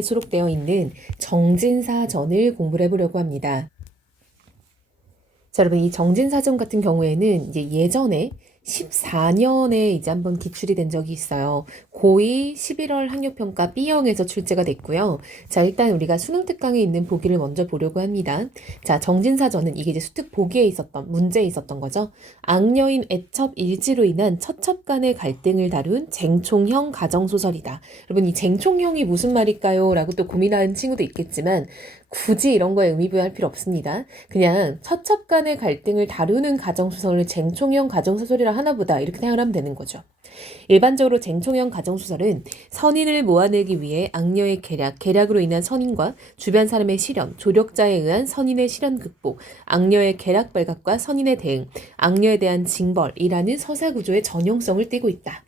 수록되어 있는 정진사전을 공부를 해보려고 합니다. 자, 여러분, 이 정진사전 같은 경우에는 이제 예전에 14년에 이제 한번 기출이 된 적이 있어요. 고2 11월 학력평가 B형에서 출제가 됐고요. 자, 일단 우리가 수능 특강에 있는 보기를 먼저 보려고 합니다. 자, 정진사전은 이게 이제 수특 보기에 있었던, 문제에 있었던 거죠. 악녀인 애첩 일지로 인한 처첩 간의 갈등을 다룬 쟁총형 가정소설이다. 여러분, 이 쟁총형이 무슨 말일까요? 라고 또 고민하는 친구도 있겠지만, 굳이 이런 거에 의미 부여할 필요 없습니다. 그냥 처첩 간의 갈등을 다루는 가정소설을 쟁총형 가정소설이라 하나보다 이렇게 생각을 하면 되는 거죠. 일반적으로 쟁총형 가정소설은 선인을 모아내기 위해 악녀의 계략으로 인한 선인과 주변 사람의 실현, 조력자에 의한 선인의 실현 극복, 악녀의 계략 발각과 선인의 대응, 악녀에 대한 징벌이라는 서사 구조의 전형성을 띠고 있다.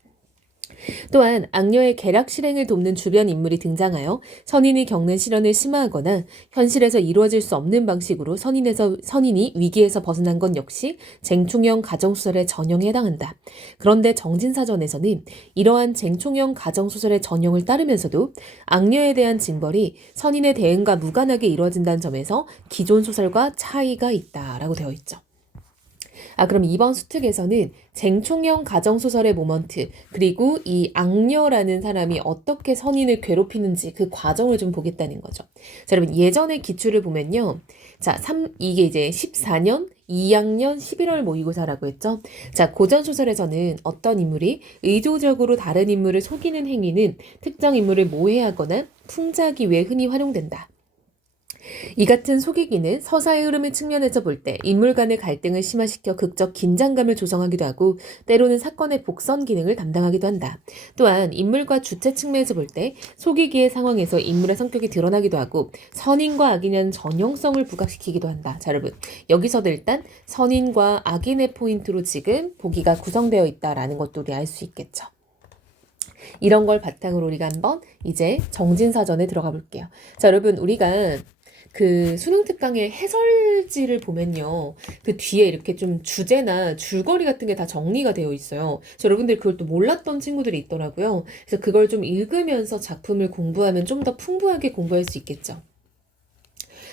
또한 악녀의 계략 실행을 돕는 주변 인물이 등장하여 선인이 겪는 시련을 심화하거나 현실에서 이루어질 수 없는 방식으로 선인이 위기에서 벗어난 건 역시 쟁총형 가정소설의 전형에 해당한다. 그런데 정진사전에서는 이러한 쟁총형 가정소설의 전형을 따르면서도 악녀에 대한 징벌이 선인의 대응과 무관하게 이루어진다는 점에서 기존 소설과 차이가 있다라고 되어 있죠. 그럼 이번 수특에서는 쟁총형 가정소설의 모먼트, 그리고 이 악녀라는 사람이 어떻게 선인을 괴롭히는지 그 과정을 좀 보겠다는 거죠. 자, 여러분, 예전의 기출을 보면요. 자, 이게 이제 14년 2학년 11월 모의고사라고 했죠. 자, 고전소설에서는 어떤 인물이 의도적으로 다른 인물을 속이는 행위는 특정 인물을 모해하거나 풍자하기 위해 흔히 활용된다. 이 같은 속이기는 서사의 흐름의 측면에서 볼 때 인물 간의 갈등을 심화시켜 극적 긴장감을 조성하기도 하고 때로는 사건의 복선 기능을 담당하기도 한다. 또한 인물과 주체 측면에서 볼 때 속이기의 상황에서 인물의 성격이 드러나기도 하고 선인과 악인이라는 전형성을 부각시키기도 한다. 자, 여러분, 여기서도 일단 선인과 악인의 포인트로 지금 보기가 구성되어 있다라는 것도 우리 알 수 있겠죠. 이런 걸 바탕으로 우리가 한번 이제 정진사전에 들어가 볼게요. 자, 여러분, 우리가 그 수능 특강의 해설지를 보면요. 그 뒤에 이렇게 좀 주제나 줄거리 같은 게 다 정리가 되어 있어요. 여러분들 그걸 또 몰랐던 친구들이 있더라고요. 그래서 그걸 좀 읽으면서 작품을 공부하면 좀 더 풍부하게 공부할 수 있겠죠.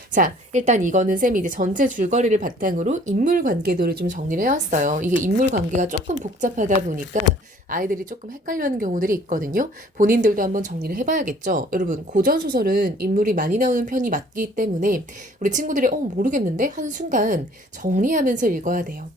자, 일단 이거는 쌤이 이제 전체 줄거리를 바탕으로 인물 관계도를 좀 정리를 해왔어요. 이게 인물 관계가 조금 복잡하다 보니까 아이들이 조금 헷갈려하는 경우들이 있거든요. 본인들도 한번 정리를 해봐야겠죠. 여러분, 고전소설은 인물이 많이 나오는 편이 맞기 때문에 우리 친구들이 모르겠는데? 하는 순간 정리하면서 읽어야 돼요.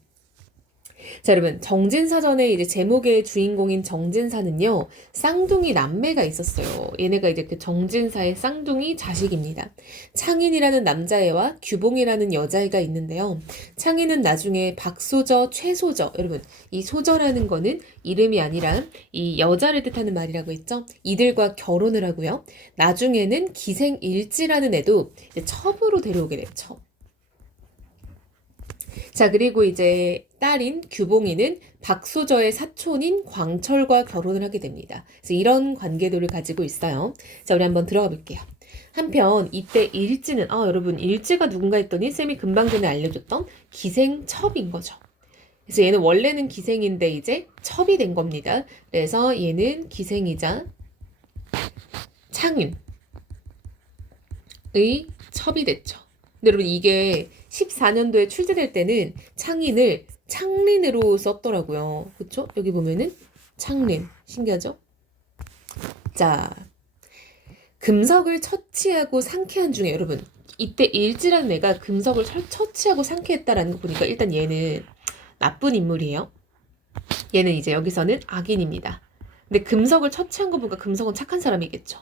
자, 여러분, 정진사전의 이제 제목의 주인공인 정진사는요, 쌍둥이 남매가 있었어요. 얘네가 이제 그 정진사의 쌍둥이 자식입니다. 창인이라는 남자애와 규봉이라는 여자애가 있는데요. 창인은 나중에 박소저, 최소저, 여러분, 이 소저라는 거는 이름이 아니라 이 여자를 뜻하는 말이라고 했죠. 이들과 결혼을 하고요. 나중에는 기생일지라는 애도 이제 첩으로 데려오게 돼요, 첩. 자, 그리고 이제 딸인 규봉이는 박소저의 사촌인 광철과 결혼을 하게 됩니다. 그래서 이런 관계도를 가지고 있어요. 자, 우리 한번 들어가 볼게요. 한편 이때 일지는 여러분, 일지가 누군가 했더니 쌤이 금방 전에 알려줬던 기생첩인 거죠. 그래서 얘는 원래는 기생인데 이제 첩이 된 겁니다. 그래서 얘는 기생이자 창인의 첩이 됐죠. 근데 여러분, 이게 14년도에 출제될 때는 창인을 창린으로 썼더라고요. 그쵸? 여기 보면은 창린. 신기하죠? 자, 금석을 처치하고 상쾌한 중에 여러분, 이때 일지라는 애가 금석을 처치하고 상쾌했다라는 거 보니까 일단 얘는 나쁜 인물이에요. 얘는 이제 여기서는 악인입니다. 근데 금석을 처치한 거 보니까 금석은 착한 사람이겠죠.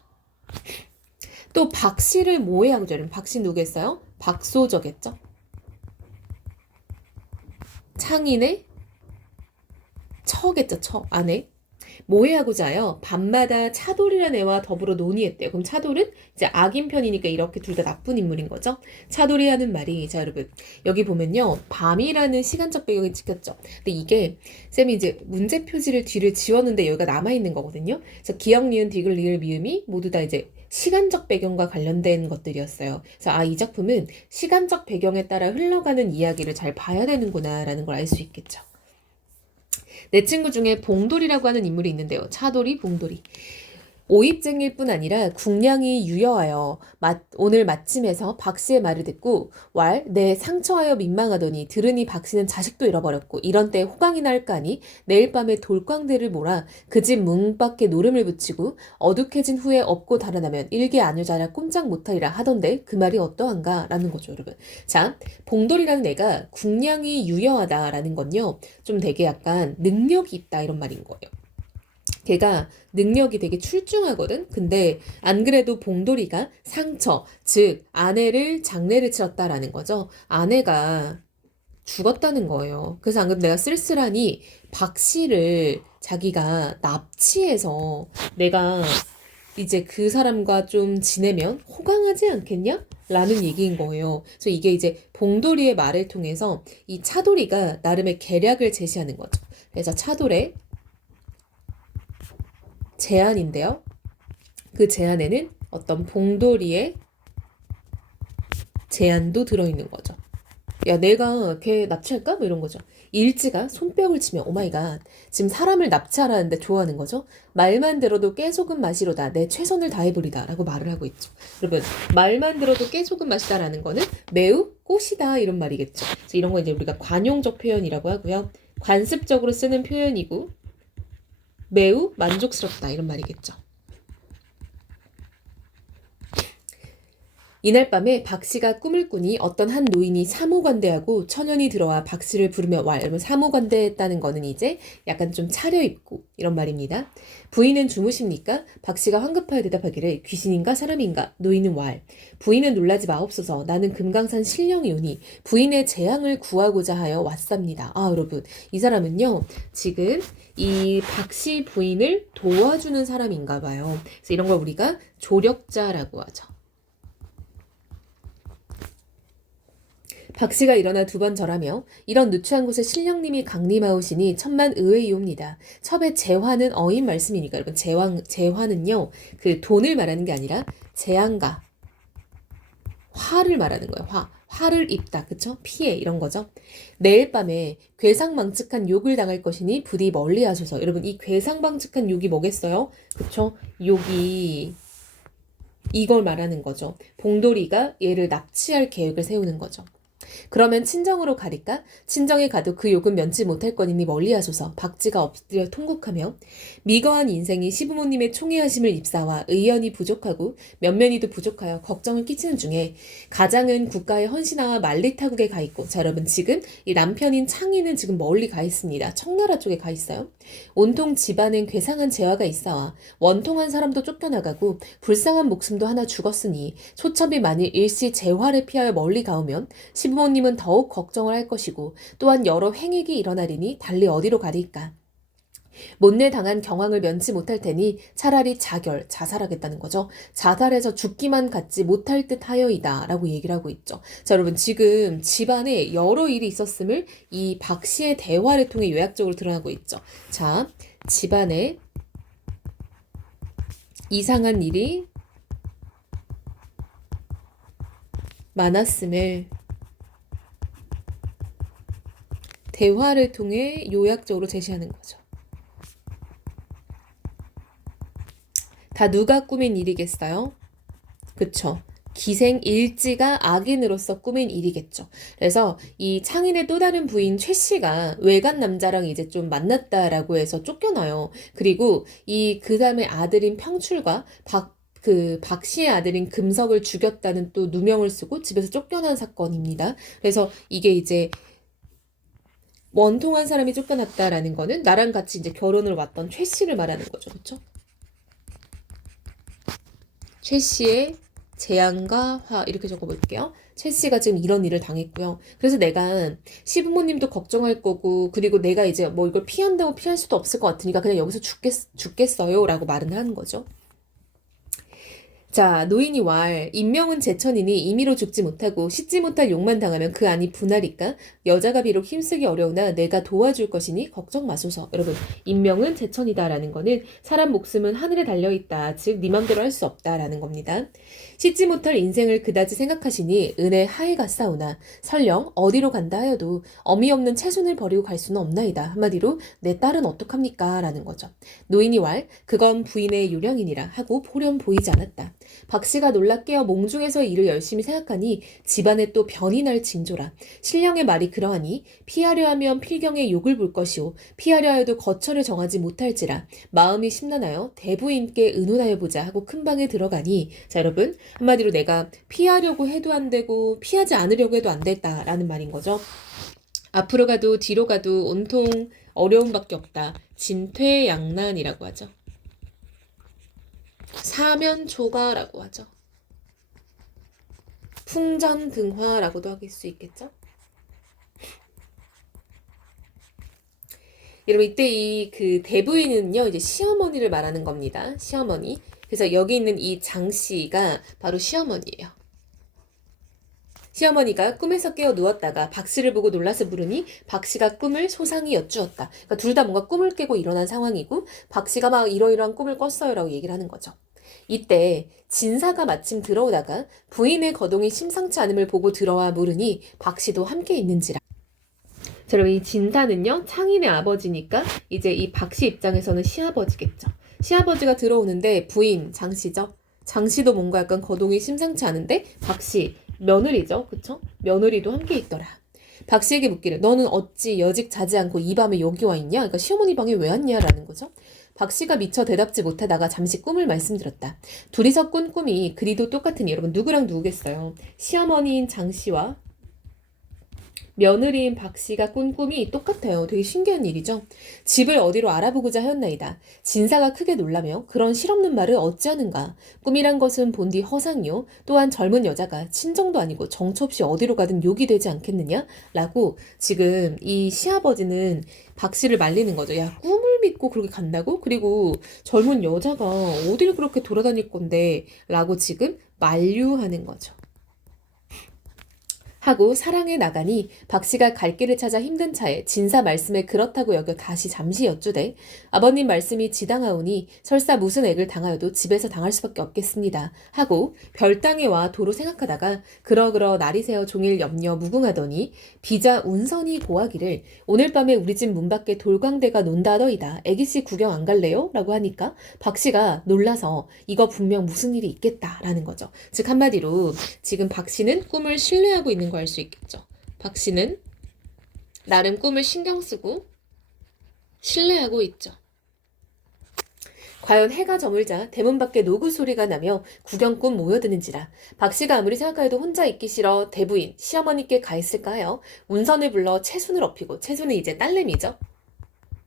또 박씨를 모해하고죠. 여러분, 박씨 누구겠어요? 박소저겠죠. 창인의 처겠죠. 처 아내. 모해하고자 하여 밤마다 차돌이라는 애와 더불어 논의했대요. 그럼 차돌은 이제 악인 편이니까 이렇게 둘 다 나쁜 인물인 거죠. 차돌이 하는 말이, 자, 여러분, 여기 보면요, 밤이라는 시간적 배경이 찍혔죠. 근데 이게 쌤이 이제 문제 표지를 뒤를 지웠는데 여기가 남아있는 거거든요. 그래서 기역, 니은, 디귿, 리을, 미음이 모두 다 이제 시간적 배경과 관련된 것들이었어요. 그래서 이 작품은 시간적 배경에 따라 흘러가는 이야기를 잘 봐야 되는구나 라는 걸 알 수 있겠죠. 내 친구 중에 봉돌이라고 하는 인물이 있는데요. 차돌이, 봉돌이. 오입쟁일 뿐 아니라 궁량이 유여하여 오늘 마침에서 박씨의 말을 듣고 내 상처하여 민망하더니 들으니 박씨는 자식도 잃어버렸고 이런 때에 호강이 날까니 내일 밤에 돌광대를 몰아 그 집 문 밖에 노름을 붙이고 어둑해진 후에 업고 달아나면 일개 아녀자라 꼼짝 못하리라 하던데 그 말이 어떠한가 라는 거죠, 여러분. 자, 봉돌이라는 애가 궁량이 유여하다라는 건요, 좀 되게 약간 능력이 있다 이런 말인 거예요. 걔가 능력이 되게 출중하거든. 근데 안 그래도 봉돌이가 상처, 즉 아내를 장례를 치렀다라는 거죠. 아내가 죽었다는 거예요. 그래서 안 그래도 내가 쓸쓸하니 박씨를 자기가 납치해서 내가 이제 그 사람과 좀 지내면 호강하지 않겠냐? 라는 얘기인 거예요. 그래서 이게 이제 봉돌이의 말을 통해서 이 차돌이가 나름의 계략을 제시하는 거죠. 그래서 차돌의 제안인데요. 그 제안에는 어떤 봉돌이의 제안도 들어있는 거죠. 야, 내가 걔 납치할까? 뭐 이런 거죠. 일지가 손뼉을 치며 오마이갓, 지금 사람을 납치하라는데 좋아하는 거죠. 말만 들어도 깨소금 맛이로다. 내 최선을 다해보리다 라고 말을 하고 있죠. 여러분, 말만 들어도 깨소금 맛이다라는 거는 매우 꽃이다 이런 말이겠죠. 그래서 이런 거 이제 우리가 관용적 표현이라고 하고요. 관습적으로 쓰는 표현이고 매우 만족스럽다 이런 말이겠죠. 이날 밤에 박씨가 꿈을 꾸니 어떤 한 노인이 사모관대하고 처년이 들어와 박씨를 부르며 여러분, 사모관대했다는 거는 이제 약간 좀 차려입고 이런 말입니다. 부인은 주무십니까? 박씨가 황급하여 대답하기를 귀신인가 사람인가? 노인은 부인은 놀라지 마옵소서. 나는 금강산 신령이오니 부인의 재앙을 구하고자 하여 왔습니다. 아, 여러분, 이 사람은요 지금 이 박씨 부인을 도와주는 사람인가 봐요. 그래서 이런 걸 우리가 조력자라고 하죠. 박씨가 일어나 두 번 절하며 이런 누추한 곳에 신령님이 강림하오시니 천만 의외이옵니다. 첩의 재화는 어인 말씀이니까 여러분, 재화는요 그 돈을 말하는 게 아니라 재앙과 화를 말하는 거예요. 화를 입다, 그쵸? 피해 이런 거죠. 내일 밤에 괴상망측한 욕을 당할 것이니 부디 멀리하소서. 여러분, 이 괴상망측한 욕이 뭐겠어요? 그쵸? 욕이 이걸 말하는 거죠. 봉돌이가 얘를 납치할 계획을 세우는 거죠. 그러면 친정으로 가릴까? 친정에 가도 그 욕은 면치 못할 거니니 멀리하소서. 박쥐가 엎드려 통곡하며 미거한 인생이 시부모님의 총애하심을 입사와 의연이 부족하고 면면이도 부족하여 걱정을 끼치는 중에 가장은 국가에 헌신하와 만리타국에 가 있고, 자 여러분, 지금 이 남편인 창희는 지금 멀리 가 있습니다. 청나라 쪽에 가 있어요. 온통 집안엔 괴상한 재화가 있사와 원통한 사람도 쫓겨나가고 불쌍한 목숨도 하나 죽었으니 소첩이 만일 일시 재화를 피하여 멀리 가오면 시부모님은 더욱 걱정을 할 것이고 또한 여러 횡액이 일어나리니 달리 어디로 가리까. 못내 당한 경황을 면치 못할 테니 차라리 자살하겠다는 거죠. 자살해서 죽기만 갖지 못할 듯 하여이다 라고 얘기를 하고 있죠. 자 여러분, 지금 집안에 여러 일이 있었음을 이 박씨의 대화를 통해 요약적으로 드러나고 있죠. 자, 집안에 이상한 일이 많았음을 대화를 통해 요약적으로 제시하는 거죠. 다 누가 꾸민 일이겠어요? 그쵸. 기생일지가 악인으로서 꾸민 일이겠죠. 그래서 이 창인의 또 다른 부인 최 씨가 외간 남자랑 이제 좀 만났다라고 해서 쫓겨나요. 그리고 그 다음에 아들인 평출과 박 씨의 아들인 금석을 죽였다는 또 누명을 쓰고 집에서 쫓겨난 사건입니다. 그래서 이게 이제 원통한 사람이 쫓겨났다라는 거는 나랑 같이 이제 결혼을 왔던 최 씨를 말하는 거죠. 그렇죠? 최 씨의 재앙과 화 이렇게 적어볼게요. 최 씨가 지금 이런 일을 당했고요. 그래서 내가 시부모님도 걱정할 거고, 그리고 내가 이제 뭐 이걸 피한다고 피할 수도 없을 것 같으니까 그냥 여기서 죽겠어요 라고 말은 하는 거죠. 자, 노인이 왈, 인명은 제천이니 임의로 죽지 못하고 씻지 못할 욕만 당하면 그 안이 분하리까? 여자가 비록 힘쓰기 어려우나 내가 도와줄 것이니 걱정 마소서. 여러분, 인명은 제천이다라는 거는 사람 목숨은 하늘에 달려있다. 즉, 네 맘대로 할 수 없다라는 겁니다. 씻지 못할 인생을 그다지 생각하시니 은혜 하에 갔사오나 설령 어디로 간다 하여도 어미 없는 채손을 버리고 갈 수는 없나이다. 한마디로 내 딸은 어떡합니까? 라는 거죠. 노인이 왈, 그건 부인의 요령이니라 하고 보렴 보이지 않았다. 박씨가 놀라 깨어 몽중에서 일을 열심히 생각하니 집안에 또 변이 날 징조라. 신령의 말이 그러하니 피하려 하면 필경의 욕을 볼 것이오 피하려 하여도 거처를 정하지 못할지라. 마음이 심란하여 대부인께 의논하여 보자 하고 큰 방에 들어가니, 자 여러분, 한마디로 내가 피하려고 해도 안 되고 피하지 않으려고 해도 안 됐다라는 말인 거죠. 앞으로 가도 뒤로 가도 온통 어려움밖에 없다. 진퇴양난이라고 하죠. 사면초가라고 하죠. 풍전등화라고도 할 수 있겠죠. 여러분, 이때 이 그 대부인은요, 이제 시어머니를 말하는 겁니다. 시어머니. 그래서 여기 있는 이 장씨가 바로 시어머니예요. 시어머니가 꿈에서 깨어 누웠다가 박씨를 보고 놀라서 물으니 박씨가 꿈을 소상히 여쭈었다. 그러니까 둘 다 뭔가 꿈을 깨고 일어난 상황이고 박씨가 막 이러이러한 꿈을 꿨어요라고 얘기를 하는 거죠. 이때 진사가 마침 들어오다가 부인의 거동이 심상치 않음을 보고 들어와 물으니 박씨도 함께 있는지라. 자, 여러분, 이 진사는요, 창인의 아버지니까 이제 이 박씨 입장에서는 시아버지겠죠. 시아버지가 들어오는데 부인 장씨죠. 장씨도 뭔가 약간 거동이 심상치 않은데 박씨 며느리죠. 그쵸? 며느리도 함께 있더라. 박씨에게 묻기를 너는 어찌 여직 자지 않고 이 밤에 여기 와 있냐? 그러니까 시어머니 방에 왜 왔냐라는 거죠. 박씨가 미처 대답지 못하다가 잠시 꿈을 말씀드렸다. 둘이서 꾼 꿈이 그리도 똑같으니 여러분 누구랑 누구겠어요? 시어머니인 장씨와 며느리인 박씨가 꾼 꿈이 똑같아요. 되게 신기한 일이죠. 집을 어디로 알아보고자 하였나이다. 진사가 크게 놀라며 그런 실없는 말을 어찌하는가. 꿈이란 것은 본디 허상이요. 또한 젊은 여자가 친정도 아니고 정처 없이 어디로 가든 욕이 되지 않겠느냐? 라고 지금 이 시아버지는 박씨를 말리는 거죠. 야, 꿈을 믿고 그렇게 간다고? 그리고 젊은 여자가 어디를 그렇게 돌아다닐 건데? 라고 지금 만류하는 거죠. 하고 사랑에 나가니 박씨가 갈 길을 찾아 힘든 차에 진사 말씀에 그렇다고 여겨 다시 잠시 여쭈되 아버님 말씀이 지당하오니 설사 무슨 액을 당하여도 집에서 당할 수밖에 없겠습니다. 하고 별땅에 와 도로 생각하다가 그러그러 날이 새어 종일 염려 무궁하더니 비자 운선이 고하기를 오늘 밤에 우리 집 문 밖에 돌광대가 논다더이다. 애기씨 구경 안 갈래요? 라고 하니까 박씨가 놀라서 이거 분명 무슨 일이 있겠다라는 거죠. 즉 한마디로 지금 박씨는 꿈을 신뢰하고 있는 걸 알 수 있겠죠. 박씨는 나름 꿈을 신경 쓰고 신뢰하고 있죠. 과연 해가 저물자 대문 밖에 노구 소리가 나며 구경꾼 모여드는지라. 박씨가 아무리 생각해도 혼자 있기 싫어 대부인 시어머니께 가 있을까요? 운선을 불러 채순을 업히고, 채순은 이제 딸내미죠.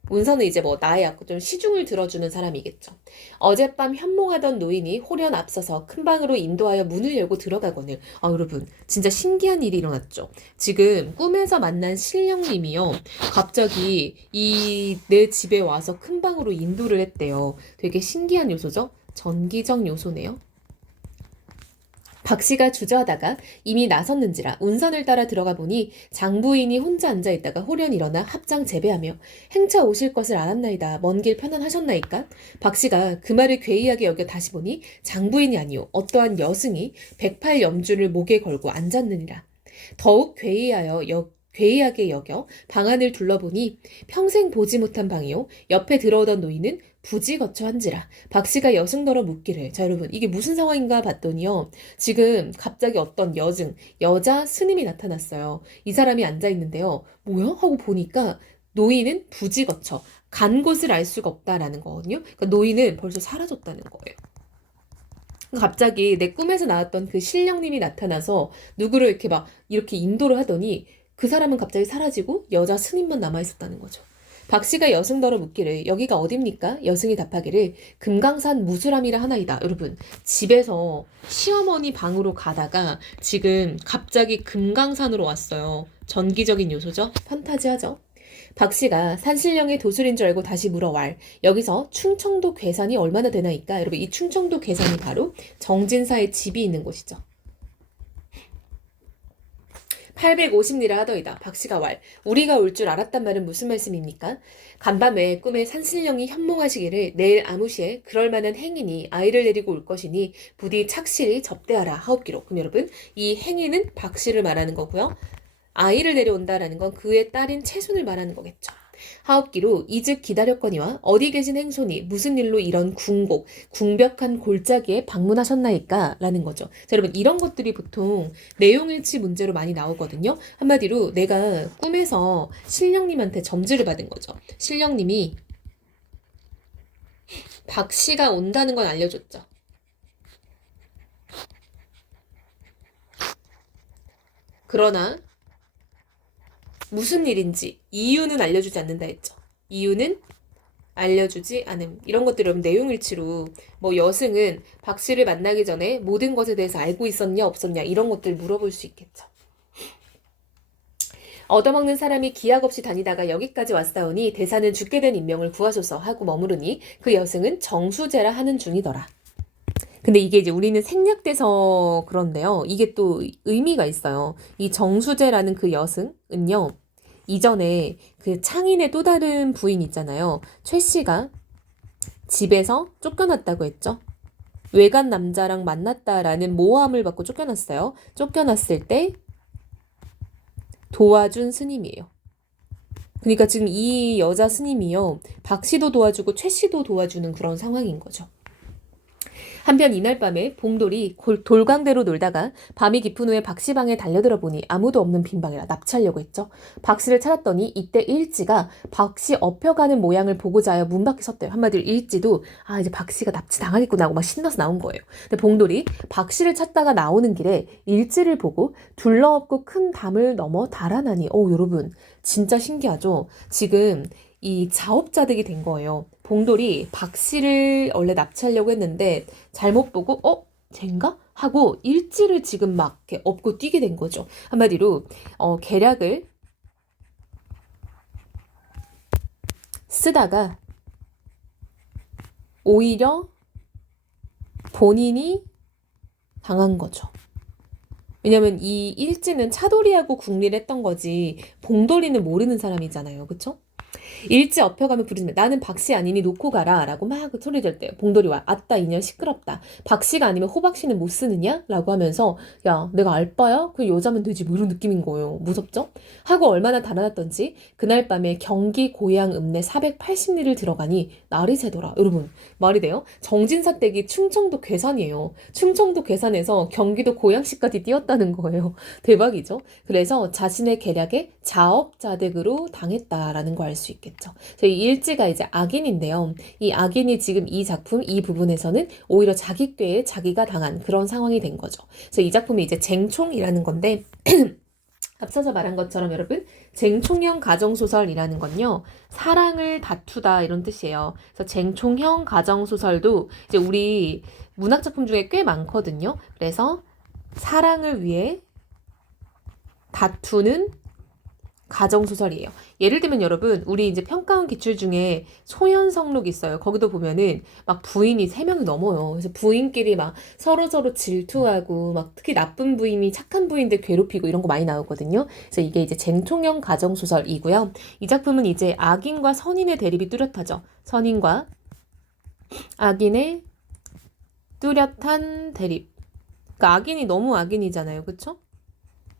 운선은 이제 뭐 나의 좀 시중을 들어주는 사람이겠죠. 어젯밤 현몽하던 노인이 홀연 앞서서 큰 방으로 인도하여 문을 열고 들어가거늘. 여러분 진짜 신기한 일이 일어났죠. 지금 꿈에서 만난 신령님이요, 갑자기 이 내 집에 와서 큰 방으로 인도를 했대요. 되게 신기한 요소죠. 전기적 요소네요. 박씨가 주저하다가 이미 나섰는지라 운선을 따라 들어가 보니 장부인이 혼자 앉아있다가 홀연 일어나 합장 재배하며 행차 오실 것을 알았나이다. 먼 길 편안하셨나이까? 박씨가 그 말을 괴이하게 여겨 다시 보니 장부인이 아니오 어떠한 여승이 108염주를 목에 걸고 앉았느니라. 더욱 괴이하게 여겨 방 안을 둘러보니 평생 보지 못한 방이요 옆에 들어오던 노인은 부지 거처한지라. 박씨가 여승더러 묻기를, 자 여러분 이게 무슨 상황인가 봤더니요, 지금 갑자기 어떤 여자 스님이 나타났어요. 이 사람이 앉아있는데요, 뭐야? 하고 보니까 노인은 부지 거처, 간 곳을 알 수가 없다라는 거거든요. 그러니까 노인은 벌써 사라졌다는 거예요. 갑자기 내 꿈에서 나왔던 그 신령님이 나타나서 누구를 이렇게 인도를 하더니 그 사람은 갑자기 사라지고 여자 스님만 남아있었다는 거죠. 박씨가 여승더러 묻기를 여기가 어딥니까? 여승이 답하기를 금강산 무수람이라 하나이다. 여러분 집에서 시어머니 방으로 가다가 지금 갑자기 금강산으로 왔어요. 전기적인 요소죠. 판타지하죠. 박 씨가 산신령의 도술인 줄 알고 다시 물어왈. 여기서 충청도 괴산이 얼마나 되나이까? 여러분, 이 충청도 괴산이 바로 정진사의 집이 있는 곳이죠. 850리라 하더이다. 박 씨가 왈. 우리가 올 줄 알았단 말은 무슨 말씀입니까? 간밤에 꿈에 산신령이 현몽하시기를 내일 아무시에 그럴 만한 행인이 아이를 데리고 올 것이니 부디 착실히 접대하라 하옵기로. 그럼 여러분, 이 행인은 박 씨를 말하는 거고요. 아이를 데려온다라는 건 그의 딸인 채순을 말하는 거겠죠. 하옵기로 이즉 기다렸거니와 어디 계신 행손이 무슨 일로 이런 궁벽한 골짜기에 방문하셨나이까? 라는 거죠. 자, 여러분, 이런 것들이 보통 내용일치 문제로 많이 나오거든요. 한마디로 내가 꿈에서 신령님한테 점지를 받은 거죠. 신령님이 박 씨가 온다는 건 알려줬죠. 그러나 무슨 일인지 이유는 알려주지 않는다 했죠. 이유는 알려주지 않음. 이런 것들 여러분 내용일치로 뭐 여승은 박 씨를 만나기 전에 모든 것에 대해서 알고 있었냐 없었냐 이런 것들 물어볼 수 있겠죠. 얻어먹는 사람이 기약 없이 다니다가 여기까지 왔사오니 대사는 죽게 된 인명을 구하소서 하고 머무르니 그 여승은 정수제라 하는 중이더라. 근데 이게 이제 우리는 생략돼서 그런데요. 이게 또 의미가 있어요. 이 정수제라는 그 여승은요. 이전에 그 창인의 또 다른 부인 있잖아요. 최 씨가 집에서 쫓겨났다고 했죠. 외간 남자랑 만났다라는 모함을 받고 쫓겨났어요. 쫓겨났을 때 도와준 스님이에요. 그러니까 지금 이 여자 스님이요. 박 씨도 도와주고 최 씨도 도와주는 그런 상황인 거죠. 한편 이날 밤에 봉돌이 돌강대로 놀다가 밤이 깊은 후에 박씨 방에 달려들어 보니 아무도 없는 빈방이라 납치하려고 했죠. 박씨를 찾았더니 이때 일지가 박씨 업혀가는 모양을 보고자 하여 문 밖에 섰대요. 한마디로 일지도 이제 박씨가 납치당하겠구나 하고 막 신나서 나온 거예요. 근데 봉돌이 박씨를 찾다가 나오는 길에 일지를 보고 둘러엎고 큰 담을 넘어 달아나니 여러분 진짜 신기하죠? 지금 이 자업자득이 된 거예요. 봉돌이 박 씨를 원래 납치하려고 했는데 잘못 보고 쟤인가? 하고 일지를 지금 막 이렇게 엎고 뛰게 된 거죠. 한마디로 계략을 쓰다가 오히려 본인이 당한 거죠. 왜냐면 이 일지는 차돌이하고 궁리를 했던 거지 봉돌이는 모르는 사람이잖아요. 그쵸? 일지 업혀가면 부르짖으면 나는 박씨 아니니 놓고 가라 라고 막 소리 질 때요. 봉돌이와 아따 이년 시끄럽다. 박씨가 아니면 호박씨는 못 쓰느냐? 라고 하면서 야 내가 알바야? 그 여자면 되지 뭐 이런 느낌인 거예요. 무섭죠? 하고 얼마나 달아났던지 그날 밤에 경기 고양 읍내 480리를 들어가니 날이 새더라. 여러분 말이 돼요? 정진사 댁이 충청도 괴산이에요. 충청도 괴산에서 경기도 고양시까지 뛰었다는 거예요. 대박이죠? 그래서 자신의 계략에 자업자득으로 당했다라는 걸 알 수 있겠죠. 이 일지가 이제 악인인데요. 이 악인이 지금 이 작품 이 부분에서는 오히려 자기 꾀에 자기가 당한 그런 상황이 된 거죠. 그래서 이 작품이 이제 쟁총이라는 건데 앞서서 말한 것처럼 여러분 쟁총형 가정소설이라는 건요 사랑을 다투다 이런 뜻이에요. 그래서 쟁총형 가정소설도 이제 우리 문학작품 중에 꽤 많거든요. 그래서 사랑을 위해 다투는 가정소설이에요. 예를 들면 여러분 우리 이제 평가원 기출 중에 소현성록 있어요. 거기도 보면은 막 부인이 3명이 넘어요. 그래서 부인끼리 막 서로 질투하고 막 특히 나쁜 부인이 착한 부인들 괴롭히고 이런 거 많이 나오거든요. 그래서 이게 이제 쟁총형 가정소설이고요. 이 작품은 이제 악인과 선인의 대립이 뚜렷하죠. 선인과 악인의 뚜렷한 대립. 그러니까 악인이 너무 악인이잖아요. 그쵸?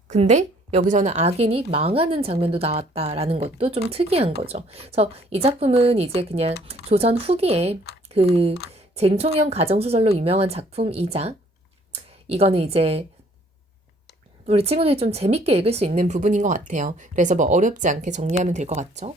근데 여기서는 악인이 망하는 장면도 나왔다라는 것도 좀 특이한 거죠. 그래서 이 작품은 이제 그냥 조선 후기에 그 쟁총형 가정소설로 유명한 작품이자 이거는 이제 우리 친구들이 좀 재밌게 읽을 수 있는 부분인 것 같아요. 그래서 뭐 어렵지 않게 정리하면 될 것 같죠?